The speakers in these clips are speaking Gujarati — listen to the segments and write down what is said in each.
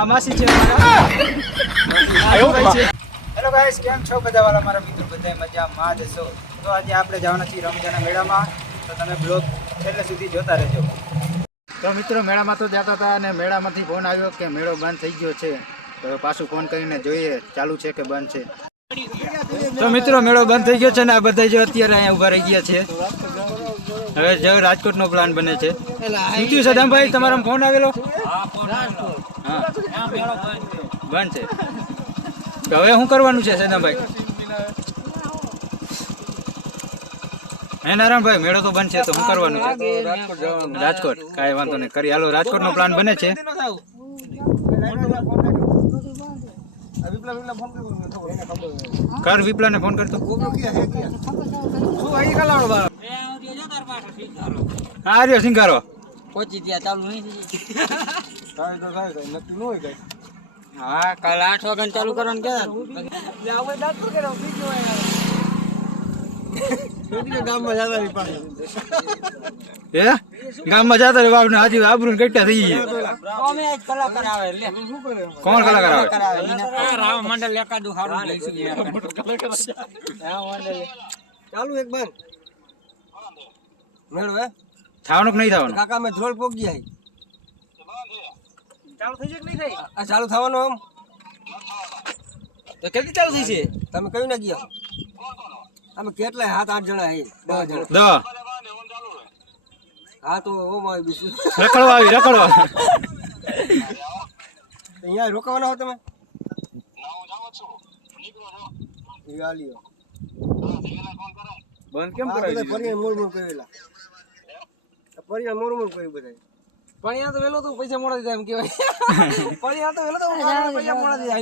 આ માસી છે હેલો ગાઈસ, કેમ છો બધા વાળા મારા મિત્રો? બધા મજામાં જ છો? તો આજે આપણે જવાના છીએ રમજાના મેળામાં, તો તમે બ્લોગ છેલ્લે સુધી જોતા રહેજો. તો મિત્રો મેળામાં તો જતા હતા અને મેળામાંથી ફોન આવ્યો કે મેળો બંધ થઈ ગયો છે. તો પાછું ફોન કરીને જોઈએ ચાલુ છે કે બંધ છે. તો મિત્રો મેળો બંધ થઈ ગયો છે ને આ બધા જો અત્યારે અહીંયા ઉભા રહી ગયા છે. હવે જો રાજકોટનો પ્લાન બને છે. શું થયું સદામભાઈ, તમારો ફોન આવેલો? હા બંધ છે. તો હવે શું કરવાનું છે સદામભાઈ? હે નારાયણભાઈ, મેળો તો બંધ છે તો શું કરવાનું છે? રાજકોટ. કાંઈ વાંધો નહીં, કરી હાલો. રાજકોટનો પ્લાન બને છે. કર વિપ્લાને ફોન કરતો. હા રહ્યો સિંગારો પહોંચી ત્યાં ચાલુ નહીં થઈ. હા કાલે 8 વાગ્યા ચાલુ કરવાનું કે ગામમાં જતા રે બાપને હાજી આબરૂ કટ્યા થઈ ગયા. અમે આજ કલાકાર આવે લે કોણ કલાકાર આવે? રાવ મંડળ એકાદું સારું લઈશું ચાલુ એક બંધ મેળો હે થવાનું કે નહીં થવાનું? કાકા મેં ધ્રોલ પોક ગયા ચાલુ થઈ જાય કે નહીં થાય? આ ચાલુ થવાનું આમ તો કેટલી ચાલુ થઈ છે? તમે કયું ના ગયા? અમે કેટલા 7-8 જણા હે 10 જણા. હા તો ઓમ આવી બીજું રખડો આવી રખડો. અહીંયા રોકાવાના હો તમે? બંધ કેમ કરાવી? પરિણામ મોડ કરેલા પરિણામ મોડ કર્યું બધા. પણ તો વેલો તો પૈસા મોડા દીધા એમ કેવાય. પણ તો વેલો તો પૈસા મોડા દીધા.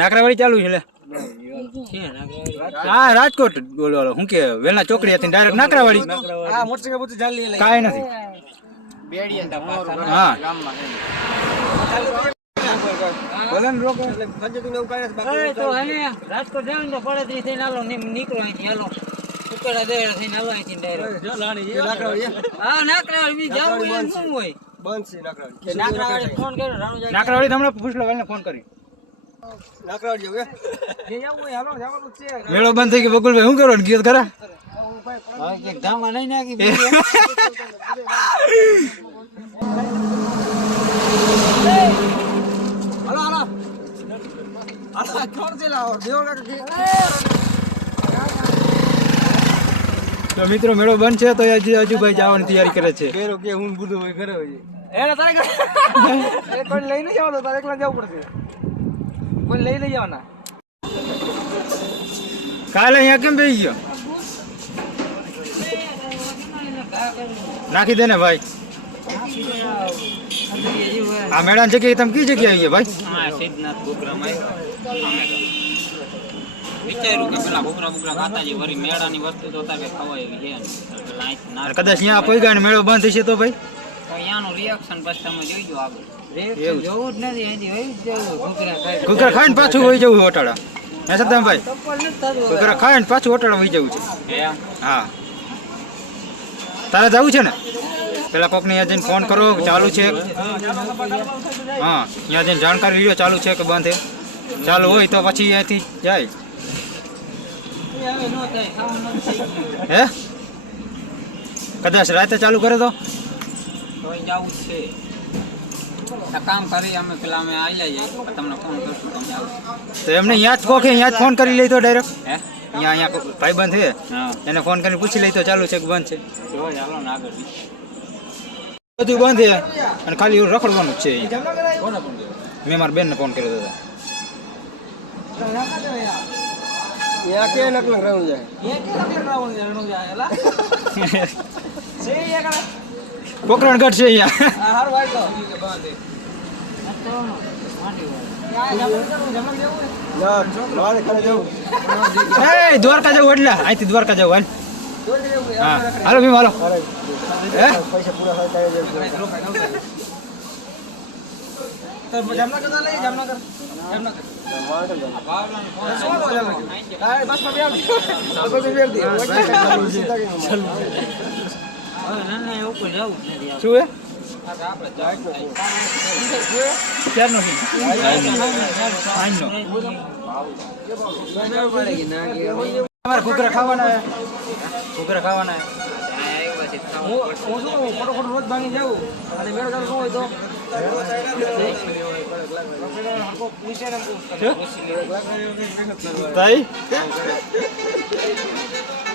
નાકરાવાળી ચાલુ છે લે. હા રાજકોટ બોલો શું કે વેલા ચોકડી હતી ડાયરેક્ટ નાકરાવાળી. હા મોટરસાઇકલ બધું ચાલી લે. કાંઈ નથી. હા બોલે ને રોકો એટલે ફજતું એવું કાંઈ બાકી તો હે રાજકોટ જવાનું તો પડે થઈને હાલો નીકળો અહીંથી હાલો ઉકળા દેર થઈને હાલો અહીંથી ડાયરેક્ટ જો લાણી એ નાકરાવાળી. હા નાકરાવાળી બી જાવું હોય શું હોય બંધ છે નાકરાવાળી. કે નાકરાવાળી ફોન કર્યો રાણુ જાય નાકરાવાળી તમને પૂછ લો વેલને ફોન કરી. નાકરાવાળી જાવ કે જે જાવું હોય હાલો જવાનું છે. મેળો બંધ થઈ ગયો બકુલભાઈ, શું કરવાનું ગીત ખરા? હા કે ધામા નહીં નાખી હાલો હાલો હાલો કોણ છે લાવો દેવો તો મિત્રો મેળો બંધ છે તો અજુભાઈ જવાની તૈયારી કરે છે. કે હું બધું હોય ઘરે હોય એને તારે કોઈ લઈને જવાનું તારે એકલા જવું પડશે. કોઈ લઈ લઈ જવાના. કાલે અહીંયા કેમ બેસી ગયો? નાખી દે ને ભાઈ. આ મેળા જગ્યાએ તમે કઈ જગ્યાએ આવીએ ભાઈ? સિદ્ધનાથ પ્રોગ્રામ વિચાર્યું કે પેલા બકરા ખાતા જે વરી મેળાની વસ્તુ તો તારે ખવાય એવી છે. કદાચ અહીંયા કોઈ ગાય મેળો બંધ થશે તો ભાઈ અહીંયાનું રિએક્શન પછી તમે જોઈજો આગળ. જોવું જ નથી અહીંથી હોય ઘૂઘરા ખાઈને પાછું વહી જવું હોટાળા. હે સદામભાઈ, ઘૂઘરા ખાઈને પાછું હોટાળા વહી જવું છે. હા તારે જવું છે ને? પેલા કોકને અહીંયા જઈને ફોન કરો ચાલુ છે. હા અહીંયા જઈને જાણકારી લીધો ચાલુ છે કે બંધ છે. ચાલુ હોય તો પછી અહીંયાથી જાય. હે કદાચ રાતે ચાલુ કરે તો જવું છે. કામ કરી અમે પેલા અમે આવી જઈએ તમને ફોન કરશું તમે આવો તો એમને અહીંયા જ કોકે અહીંયા જ ફોન કરી લઈ તો ડાયરેક્ટ. હે અહીંયા ભાઈ બંધ છે એને ફોન કરીને પૂછી લઈ તો ચાલુ છે કે બંધ છે. ચાલો ને આગળ બધું બંધ છે અને ખાલી એવું રખડવાનું જ છે. મેં મારા બેનને ફોન કર્યો હતો. પોકરણગઢ છે અહીંયા. દ્વારકા જવું એટલે અહીંથી દ્વારકા જવું. હા હાલો ભીમ હાલો. જામનગર લઈ જામનગર શું હે ક્યારનો છે? આઈનો. તમારે ઘૂઘરા ખાવાના હે? ઘૂઘરા ખાવાના હે? હું શું ફટોફટ રોજ ભાંગી જાઉં અને મેળો ચાલુ ન હોય તો તાઈ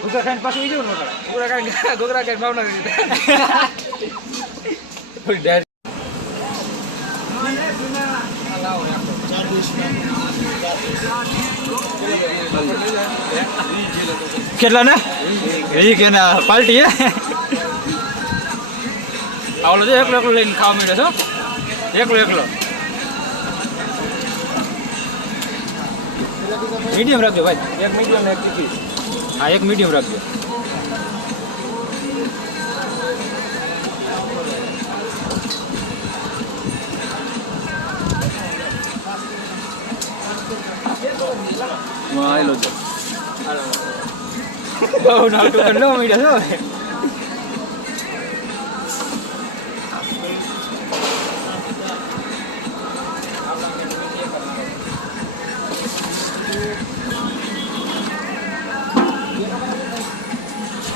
ઘૂઘરા ખાઈને પાછું જવું ને ઘોઘરા કઈ ભાવના કેટલા ને ઈ કે ના પાર્ટી હે આવલો છે એકલો એકલો લઈને ખાવા માંડ્યો છો એકલો મીડિયમ રાખજો ભાઈ એક મીડિયમ એક તીખી હા એક મીડિયમ રાખજો આવેલો છે બહુ નાટું કરી લો મીડિયા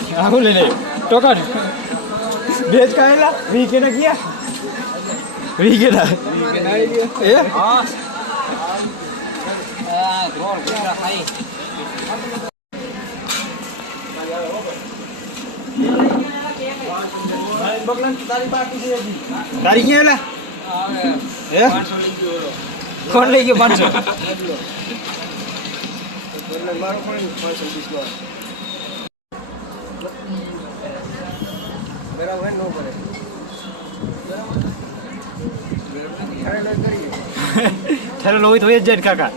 છો આવું લઈને ટોકન બેચ કાયેલા વી કે ના ગયા વી કે ના એ તારી ક્યાં એલા કોણ લઈ ગયો 500 બરાબર ન પડે ઠેલો હોય તો એ જ જાય ને કાકા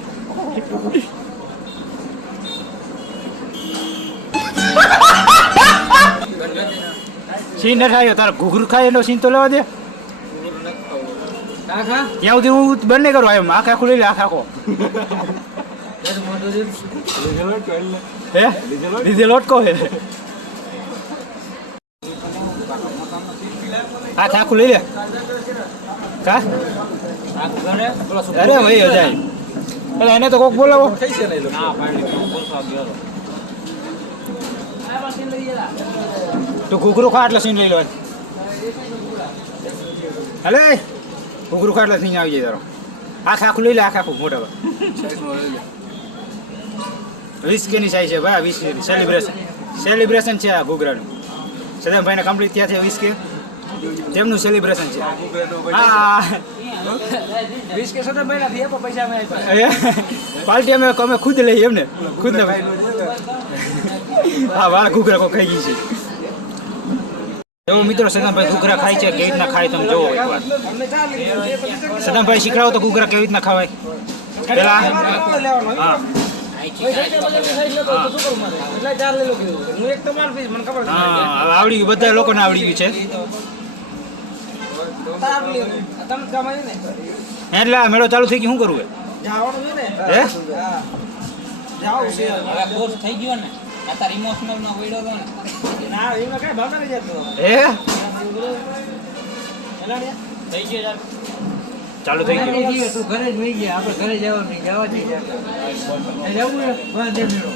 સીન ન ખાયો તારે ઘૂઘરું ખાય એનો સીન તો લેવા દે કાકા ત્યાં સુધી હું બંને કરું એમ આખા આખું લઈ લે આખો હે દીધે લોટકો હે હાથ આખું લઈ લે કા અરે ભાઈ જાય એટલે એને તો કોક બોલાવો તું ઘૂઘરું ખા એટલે સીન લઈ લો હલે ઘૂઘરું ખા એટલે સીન આવી જાય તારો આખા આખું લઈ લે આખા આખું મોટા વિસ્કીની સાઈઝ છે ભાઈ વિસ્કી સેલિબ્રેશન છે આ ઘૂઘરાનું સદામભાઈને કમ્પ્લીટ થયા છે વિસ્કી તેમનું સેલિબ્રેશન છે હા 20 કે 17 મહિના થી પૈસા અમે આપ્યા પાર્ટી અમે ખુદ લઈએ એમને ખુદ ને હા વાળ ઘૂઘરા કો ખાઈ ગઈ છે જો મિત્રો સદામભાઈ ઘૂઘરા ખાય છે કેવી રીતના ખાય તમે જોવો એકવાર સદામભાઈ શીખડાવો તો ઘૂઘરા કેવી રીતના ખવાય પેલા હા આવડી ગયું બધા લોકોને આવડી ગયું છે એટલે આ મેળો ચાલુ થઈ ગયો શું કરવું હે થઈ ગયો ને અત્યારે ઇમોશનલ નો વઈડો તો ના એમાં કઈ ભાગ નહીં જતો હે થઈ ગયો ચાલુ થઈ ગયું તું ઘરે જ વઈ ગયા આપણે ઘરે જવાનું નહીં જવા દે જવું બંધ મેળો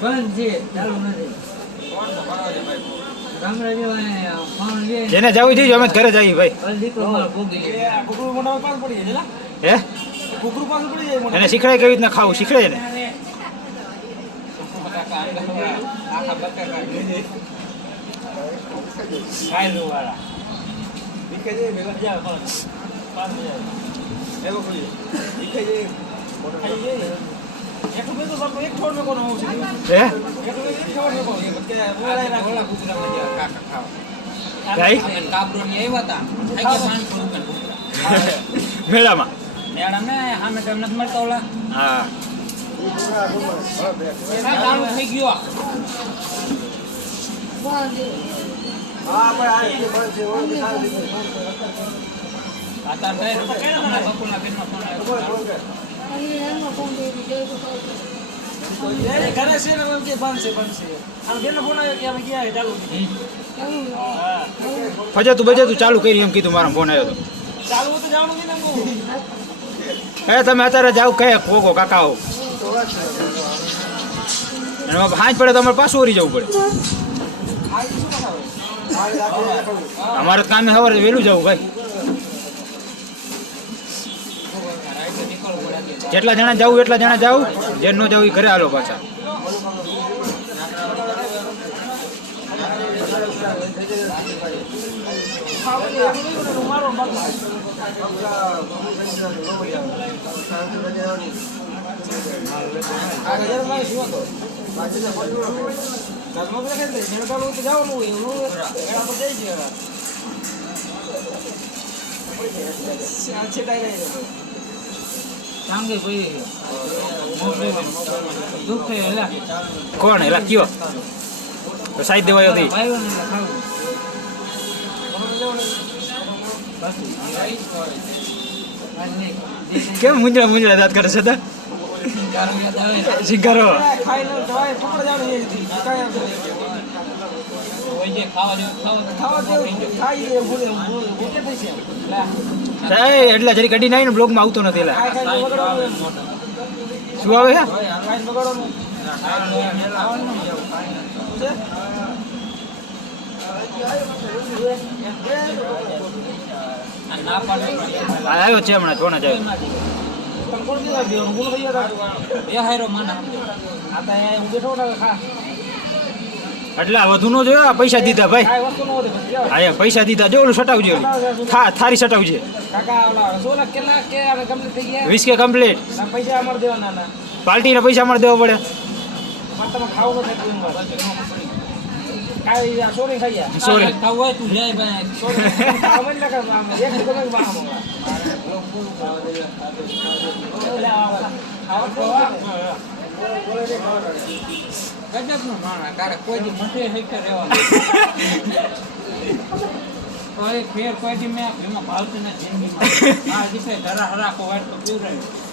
બંધ છે ચાલુ નથી જેને જવું છે અમે ઘરે જઈએ ભાઈ હે એને શીખડાય કેવી રીતના ખાવું શીખડે ને મેળામાં હા થઈ ગયો ઘરે છે ને એમ કે બનશે આ બેનો ફોન આવ્યો કે અમે ગયા ચાલુ ફજે તું બજે તું ચાલુ કરી એમ કીધું મારો ફોન આવ્યો તો ચાલુ તો જવાનું ને હે તમે અત્યારે જાવ કહે કોકો કાકાઓ અને હાંજ પડે તો અમારે પાછું ઓરી જવું પડે અમારે કામે સવારે વહેલું જવું ભાઈ જેટલા જણા જવું એટલા જણા જાવ જે ન જવું એ ઘરે હાલો પાછા કોણ એલા કયો તો સાઈડ દેવાયો હતી કેમ મુંજળા દાંત કરે છે શિકારો એટલે જરી કઢી નાઈ ને બ્લોક માં આવતો નથી શું આવે છે આવ્યો છે હમણાં થોડા જાય એટલે વધુ નો જોયો પૈસા દીધા ભાઈ હા પૈસા દીધા જો ઓલું સટાવજો થારી સટાવજે 20 કે કમ્પ્લીટ પાર્ટી ને પૈસા અમારે દેવા પડે સોરી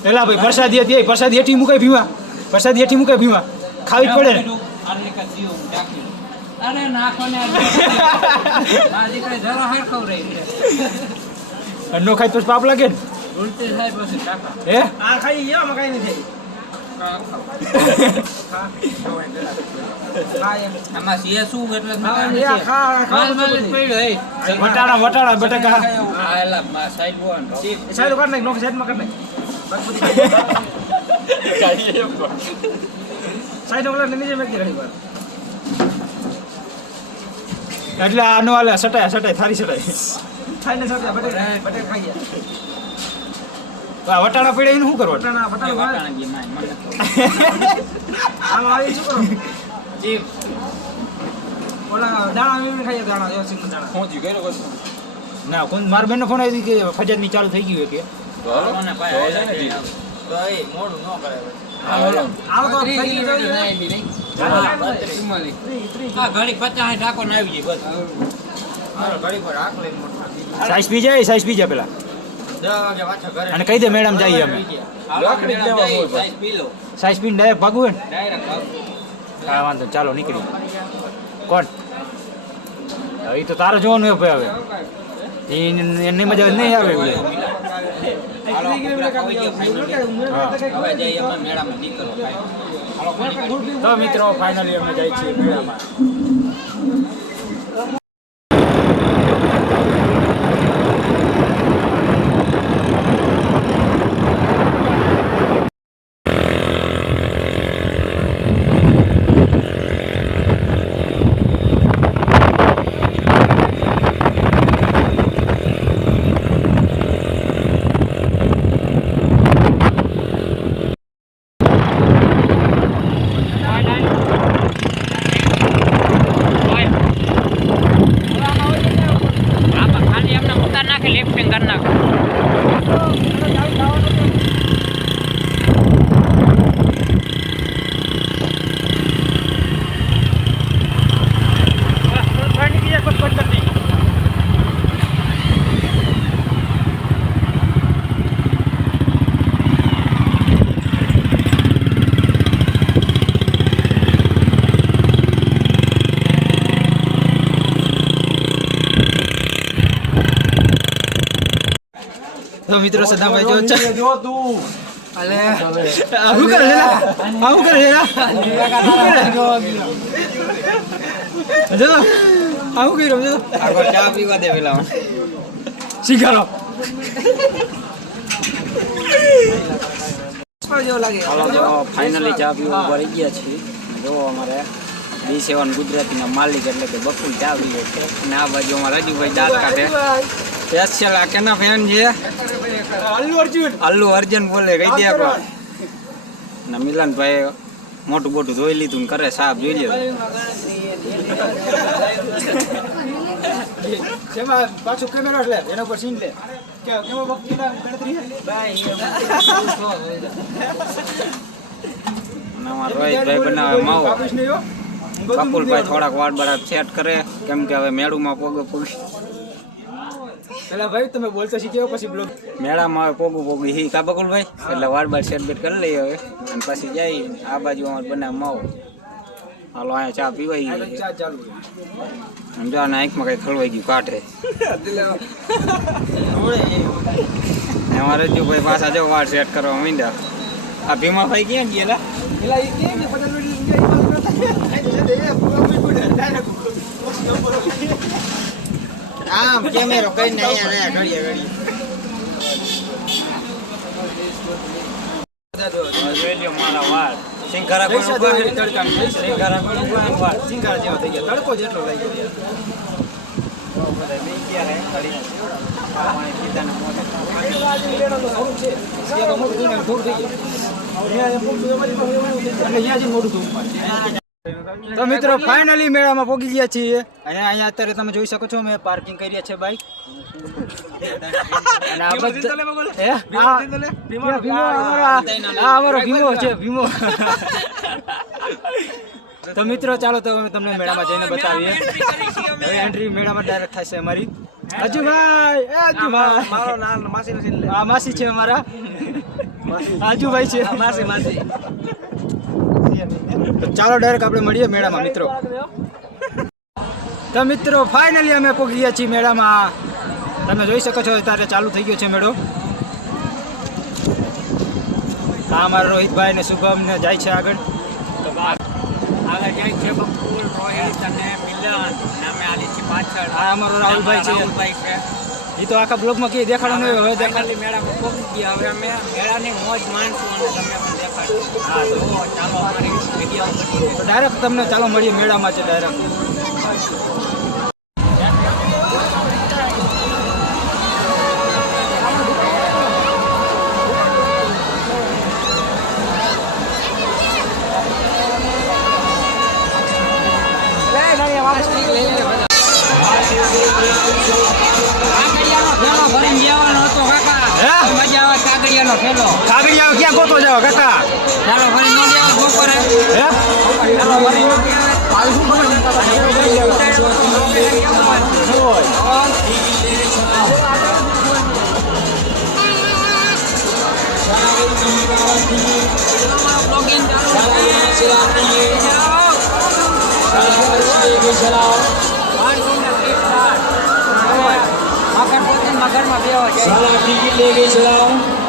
પેલા ભાઈ પ્રસાદી હતી પ્રસાદી હેઠી મુકાય ભીવા પ્રસાદી હેઠી મુકાય ભીવા ખાવી પડે અરે નાખો ને નો ખાય તો પાપ લાગે ને ઉલટી થાય પછી કાકા હે આ ખાઈ આમાં કઈ નથી આમાં સિયા શું એટલે વટાણા બટાકા સાઈડ વન સાઈડ કાઢ નાખ નો સાઈડમાં કાઢ નાખ સાઈડ ઓલા નીચે મેકી ઘણી વાર એટલે આનો આલે સટાય થારી સટાય થાઈને સટાય બટે ખાઈ ગયા વટાણા પડે એને શું કરવા વટાણા આમાં આવી શું કરો જી ઓલા દાણા મીમી ખાઈએ દાણા જો સિંગ દાણા પહોંચી ગયો ના કોણ માર બેનનો ફોન આવી કે ફજત ની ચાલુ થઈ ગયું કે મને ભાઈ મોડું ન કરે આલો તો થઈ ગયું હા ઘડી 50 ટાકો ને આવી જાય બસ ઘડી પર આખ લઈને મોટા સાઈઝ પી જાય પેલા 10 વાગે પાછા ઘરે અને કહી દે મેડમ જઈએ અમે લાકડી લેવા હોય સાઈઝ પી લો સાઈઝ પીને ડાયરેક્ટ ભાગવું ને ડાયરેક્ટ ભાગ હા વાંધો ચાલો નીકળી કોણ એ તો તારો જોવાનું હોય ભાઈ હવે એની મજા નહીં આવે હવે જઈએ અમે મેળામાં નીકળો તો મિત્રો ફાઇનલી અમે જાય છીએ મેળામાં તો મિત્રો સદાભાઈ જો છે જો તું અલે આવું કરે લેલા આવું કરે લેલા જો આવું કર્યું જો આગળ ચા પીવા દે પેલા શીખાડો ફાઇનલી ચા પીવા ઉભા રહી ગયા છીએ જો અમારે B7 ગુજરાતીના માલિક એટલે કે બકુલ ચા પીવે છે અને આ બાજુ અમારા રાજુભાઈ દાંત કાઢે સ્પેશિયલ આ કેના ફેન છે અલ્લુ અર્જુન બોલે કહી દે એકવાર ને મિલનભાઈ મોટું મોટું જોઈ લીધું ને કરે સાહેબ જોઈ લે જેમાં પાછું કેમેરો લે એના પર સીન લે કે કેવો બકીના ગણતરી હે અમારા રોહિતભાઈ બનાવે માવો બકુલભાઈ થોડાક વાળ બરાબર સેટ કરે કેમ કે હવે મેળુમાં પોગી પેલા ભાઈ તમે બોલતા શીખ્યો પછી બ્લોગ મેળામાં હવે પોગી હી કા બકુલભાઈ એટલે વાળ બાર સેટ બેટ કરી લઈએ હવે અને પછી જઈ આ બાજુ અમારે બનાવે માવો હાલો અહીંયા ચા પીવાઈ ગઈ ચા ચાલુ સમજો આના આંખમાં કઈ ખળવાઈ ગયું કાઢે અમારે રજુભાઈ પાછા જો વાળ સેટ કરવા માંડ્યા આ ભીમાભાઈ ક્યાં ગયેલા પેલા ઈ કે પતંગ આમ કેમેરો કઈ ને અહીંયા ઘડીએ જોઈ લ્યો મારા વાળ સિંગારા પણ સિંગારા પણ વાળ સિંગારા જેવા થઈ ગયા તડકો જેટલો લઈ ગયો તો મિત્રો ફાઇનલી મેળામાં પહોંચી ગયા છીએ અને અહીંયા અત્યારે તમે જોઈ શકો છો મેં પાર્કિંગ કરી છે બાઈક અને આ અમારો ભીમો છે ભીમો તો મિત્રો ચાલો તો અમે તમને મેળામાં જઈને બતાવીએ હવે એન્ટ્રી મેળામાં ડાયરેક્ટ થશે અમારી આજુભાઈ એ આજુભાઈ મારો નામ માસી નથી આ માસી છે અમારા આજુભાઈ છે માસી તો ચાલો ડાયરેક્ટ આપણે મળીએ મેળામાં મિત્રો તો મિત્રો ફાઇનલી અમે પહોંચી ગયા છીએ મેળામાં તમે જોઈ શકો છો અત્યારે ચાલુ થઈ ગયો છે મેળો આ અમારા રોહિતભાઈ ને શુભમ ને જાય છે આગળ આગળ જાય છે બકુલ રોહિત અને મિલન નામે આલી છે પાછળ આ અમારો રાહુલભાઈ છે એ તો આખા બ્લોગમાં કઈ દેખાડો નહીં હવે ખાલી મેળામાં પહોંચી ગયા હવે અમે મેળાની મોજ માણશું અને તમને પણ દેખાડશું હા તો ચાલો અમારી વિડીયો બની તો ડાયરેક્ટ તમને ચાલો મળીએ મેળામાં છે ડાયરેક્ટ કાગડિયા ક્યાં ગોતો જાવ કાકા ચાલો ફરી ન જાવ બપોરે હે ચાલો ફરી ન મગરમાં બેવા लेके चला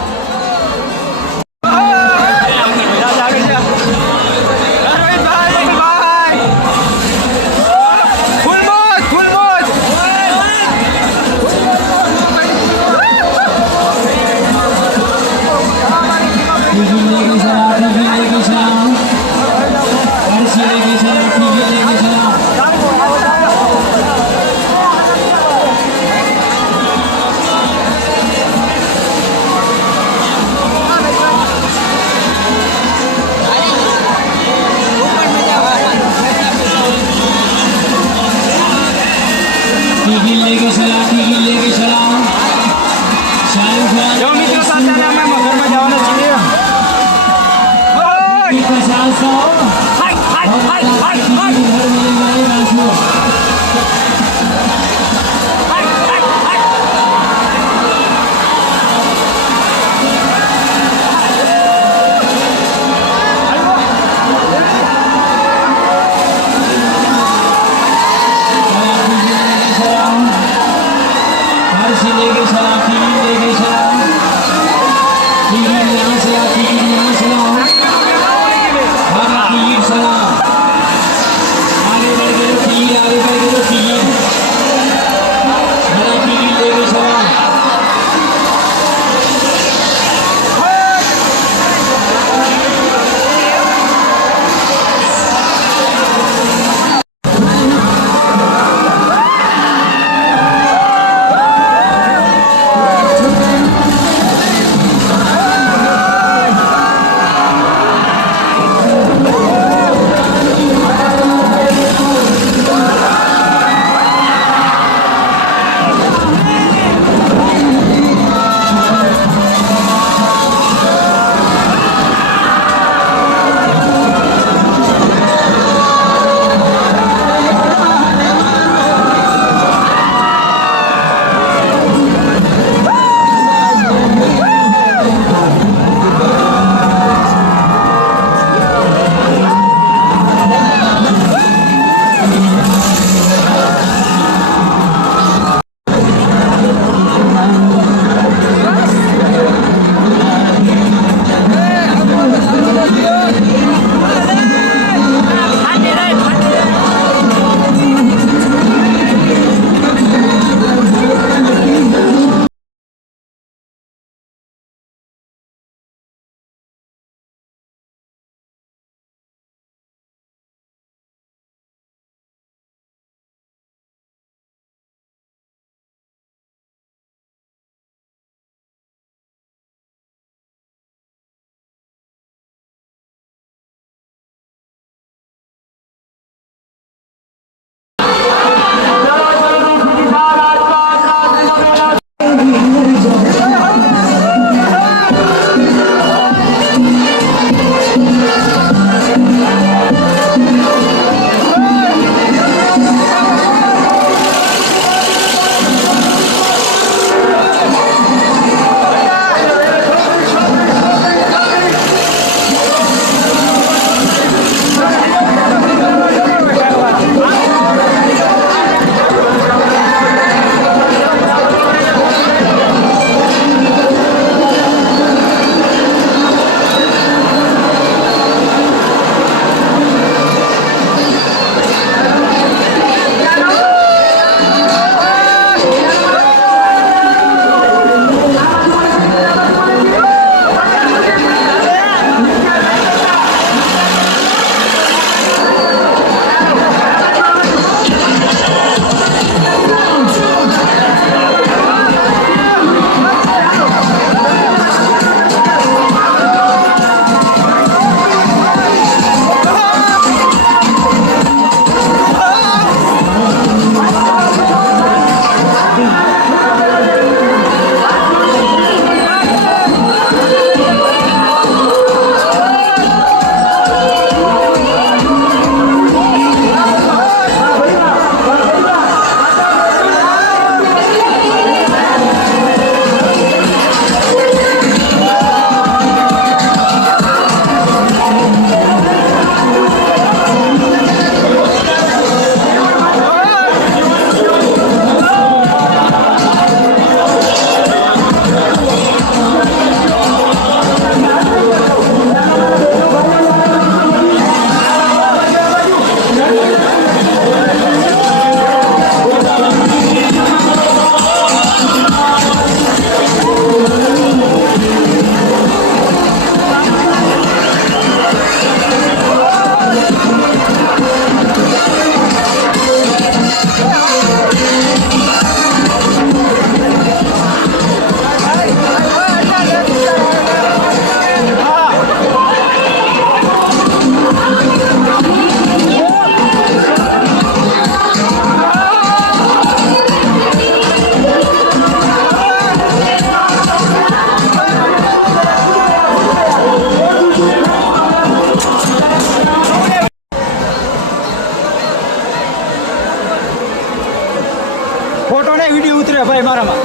છે ભાઈ મારામાં.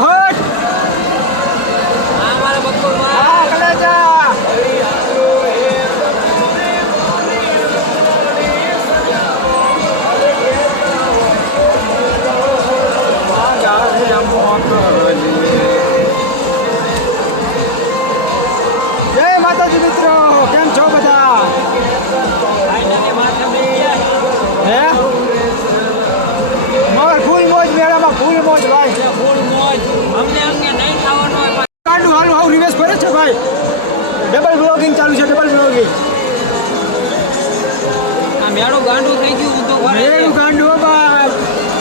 અહટ! આ મારા બકુલમાં આ કલેજા! જય માતાજી મિત્રો, કેમ છો બધા? ફાઇનલી માથે બેસી ગયા. હે મોજ, ફૂલ મોજ મેળામાં, ફૂલ મોજ ભાઈ. એટલે ફૂલ મોજ. અમને અંગે નહીં ખાવાનું હોય પણ કાંડું હાલું હાવ રિવેશ ફરે છે ભાઈ. ડબલ બ્લોગિંગ ચાલુ છે, ડબલ બ્લોગિંગ. આ મેળું ગાંડું થઈ ગયું ઊંધું ફરે છે. મેળું કાંડું હો ભાઈ.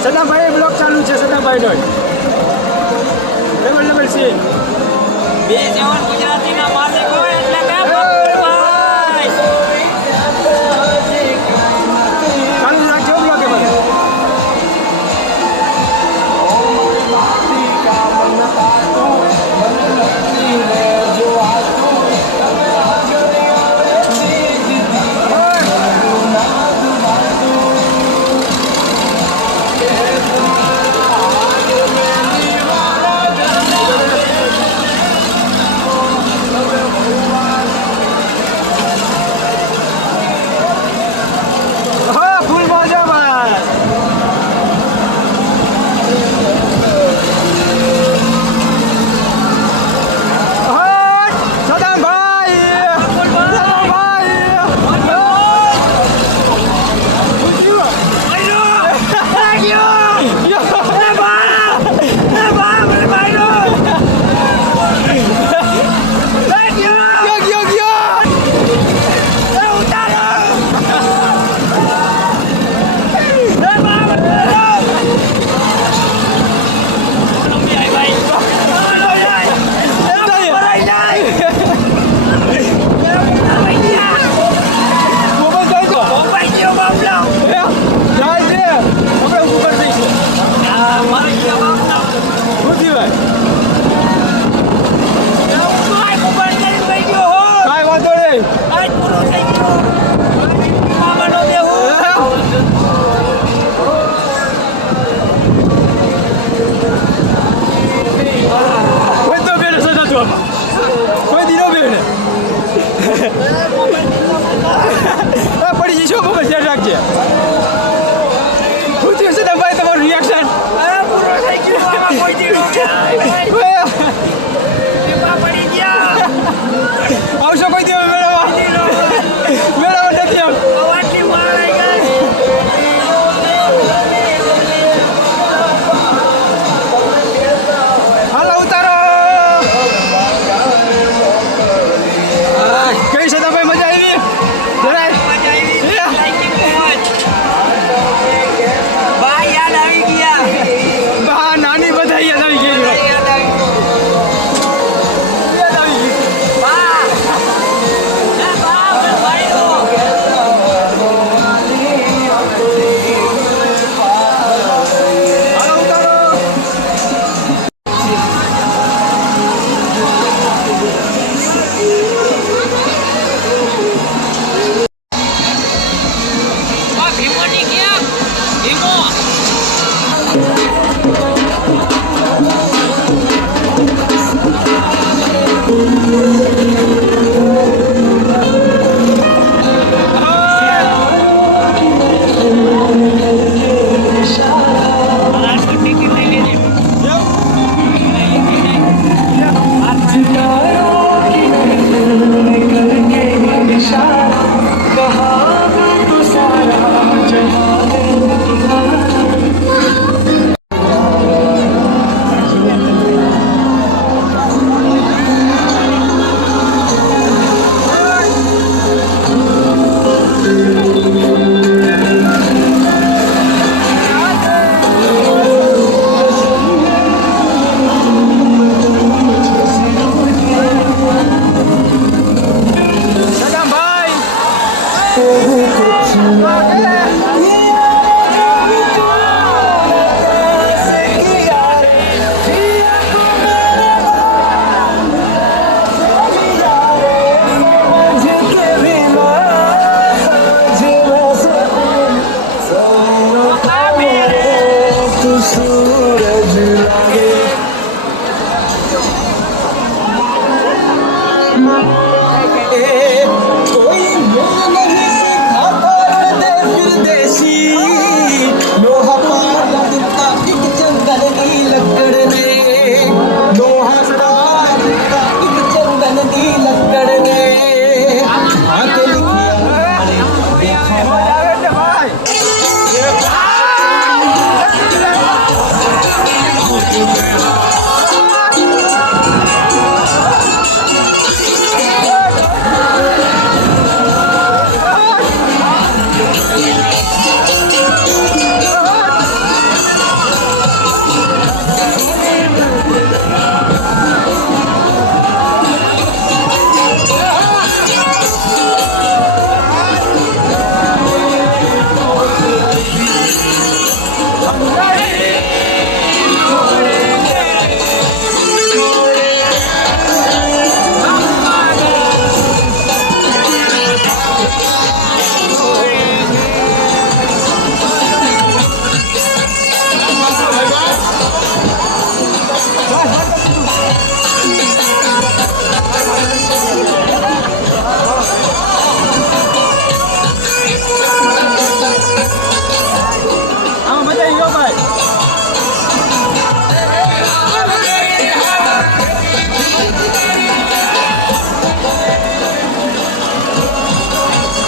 સદાભાઈ બ્લોગ ચાલુ છે, સદાભાઈનો ડબલ ડબલ સીન. બે જવાન ગુજરાતીના માલિક હોય એટલે કે બકુલભાઈ. ચાલુ રાખજો બ્લોગ એ બધું. कोई मिल नहीं सीखा दे फिर देसी लोहा पार दिता एक चंदन दी लकड़ ने लोहा पार दिता एक चंदन दी लकड़ ने आके लिखिया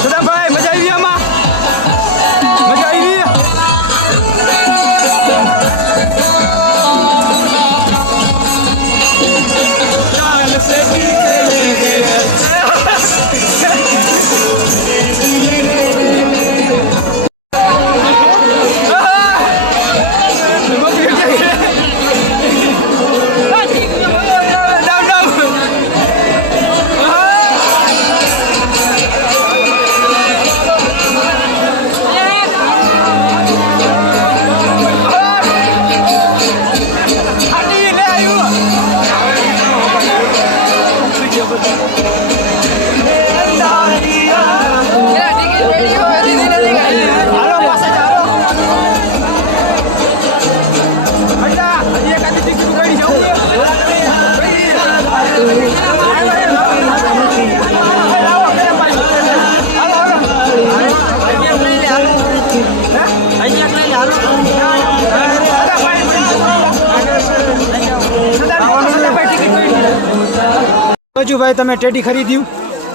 સુદાભાઈ મજા આવી આમાં મજા આવી ભાઈ તમે ટેડી ખરીદ્યું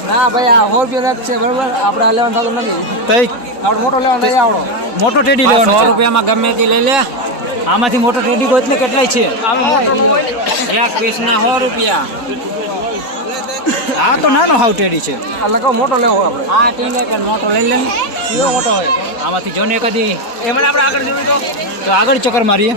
ના ભાઈ આ હોલ બી નથી છે બરોબર આપણે લેવાનું થતું નથી તઈ આપણે મોટો લેવાનો નહીં આવડો મોટો ટેડી લેવાનો 100 રૂપિયામાં ગમે તે લઈ લે આમાંથી મોટો ટેડી ગોત ને કેટલાય છે એક પીસ ના 100 રૂપિયા આ તો નાનો હાવ ટેડી છે એટલે કહો મોટો લેવો આપણે હા ટીને કે મોટો લઈ લે કેવો મોટો હોય આમાંથી જો ને કદી એમને આપણે આગળ જોયું તો આગળ ચક્કર મારીએ